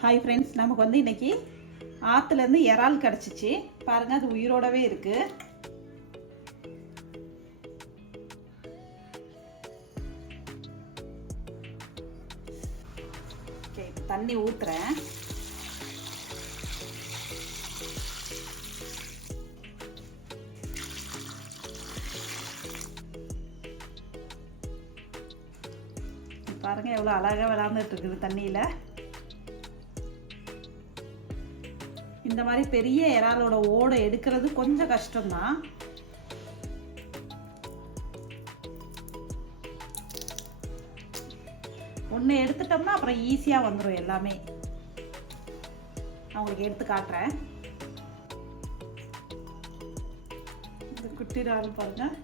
Hi friends நமக்கு வந்து இன்னைக்கு ஆற்றுலேருந்து இறால் கிடச்சிச்சு. பாருங்கள் அது உயிரோடவே இருக்குது ஓகே தண்ணி ஊற்றுறேன் பாருங்க எவ்வளோ அழகாக விளாண்டுட்டு இருக்குது தண்ணியில். இந்த மாதிரி பெரிய இறாலோட ஓடை எடுக்கிறது கொஞ்சம் கஷ்டம்தான். ஒன்று எடுத்துட்டோம்னா அப்புறம் ஈஸியாக வந்துடும் எல்லாமே. நான் உங்களுக்கு எடுத்து காட்டுறேன். இந்த குட்டி இறால் பாருங்கள்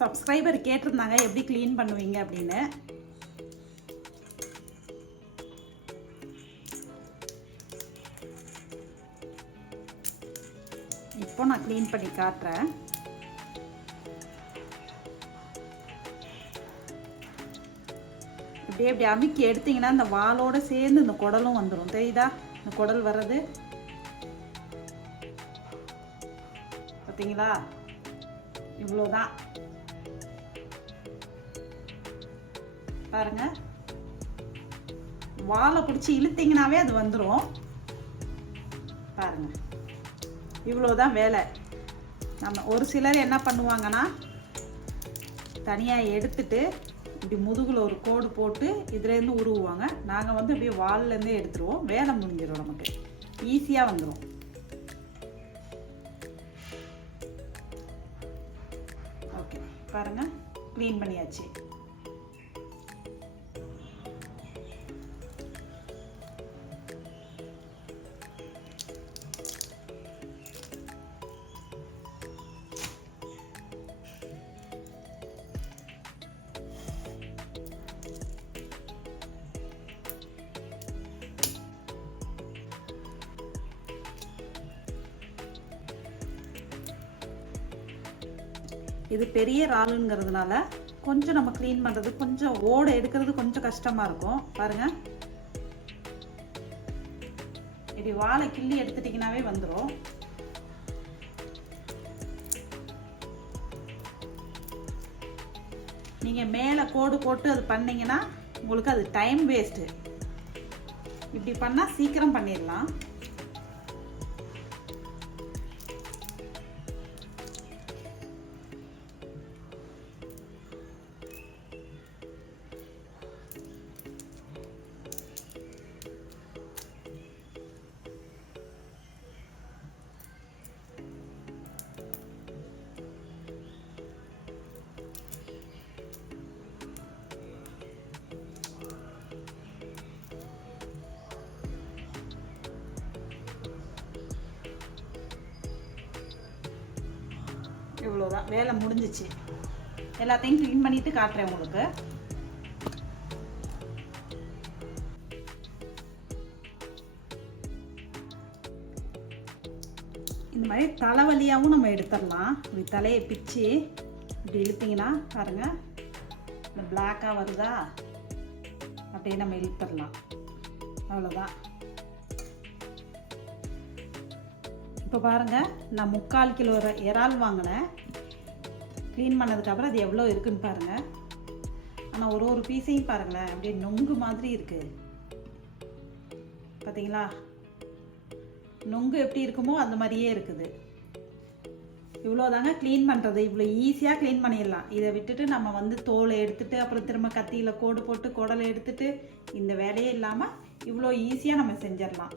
சப்ஸ்கிரைபர் கேட்டிருந்தாங்க எப்படி க்ளீன் பண்ணுவீங்க அப்படின்னு. இப்போ நான் க்ளீன் பண்ணி காட்டுறேன். இப்படியே இப்படி அமுக்கி எடுத்தீங்கன்னா இந்த வாலோட சேர்ந்து இந்த குடலும் வந்துடும் தெரியுதா? இந்த குடல் வர்றது. பார்த்தீங்களா? இவ்வளோதான். பாருங்க. வாழை பிடிச்சி இழுத்தீங்கனாவே அது வந்துடும் பாருங்க. இவ்வளோதான் வேலை. நம்ம ஒரு சிலர் என்ன பண்ணுவாங்கன்னா தனியாக எடுத்துட்டு இப்படி முதுகில் ஒரு கோடு போட்டு இதுலேருந்து உருவுவாங்க. நாங்கள் வந்து அப்படியே வால்லேருந்தே எடுத்துருவோம். வேலை முடிஞ்சிடும் நமக்கு. ஈஸியாக வந்துடும் ஓகே பாருங்கள் க்ளீன் பண்ணியாச்சு. இது பெரிய இறாலுங்கிறதுனால கொஞ்சம் நம்ம க்ளீன் பண்ணுறது கொஞ்சம் ஓடு எடுக்கிறது கொஞ்சம் கஷ்டமாக இருக்கும். பாருங்கள் இப்படி வாழை கிள்ளி எடுத்துட்டிங்கனாவே வந்துடும் நீங்கள் மேலே கோடு போட்டு அது பண்ணிங்கன்னா உங்களுக்கு அது டைம் வேஸ்ட்டு இப்படி பண்ணால் சீக்கிரம் பண்ணிடலாம் இவ்வளோதான் வேலை முடிஞ்சிச்சு. எல்லாத்தையும் க்ளீன் பண்ணிட்டு காட்டுறேன் உங்களுக்கு. இந்த மாதிரி தலைவலியாகவும் நம்ம எடுத்துடலாம். இப்படி தலையை பிச்சு இப்படி இழுத்தீங்கன்னா பாருங்க இந்த பிளாக்காக வருதா? அப்படியே நம்ம இழுத்துடலாம். அவ்வளோதான் இப்போ பாருங்கள் நான் முக்கால் கிலோ இறால் வாங்கினேன். க்ளீன் பண்ணதுக்கப்புறம் அது எவ்வளோ இருக்குன்னு பாருங்கள் ஆனால் ஒரு ஒரு பீஸையும் பாருங்களேன் அப்படியே நொங்கு மாதிரி இருக்குது பார்த்தீங்களா நொங்கு எப்படி இருக்குமோ அந்த மாதிரியே இருக்குது. இவ்வளோ தாங்க க்ளீன் பண்ணுறது இவ்வளோ ஈஸியாக க்ளீன் பண்ணிடலாம். இதை விட்டுட்டு நம்ம வந்து தோலை எடுத்துட்டு அப்புறம் திரும்ப கத்தியில் கோடு போட்டு குடலை எடுத்துட்டு இந்த வேலையே இல்லாமல் இவ்வளோ ஈஸியாக நம்ம செஞ்சிடலாம்.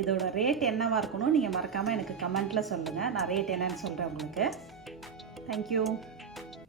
இதோட ரேட் என்னவாக இருக்கணும் நீங்கள் மறக்காமல் எனக்கு கமெண்ட்டில் சொல்லுங்கள் நான் ரேட் என்னன்னு சொல்கிறேன் உங்களுக்கு. தேங்க்யூ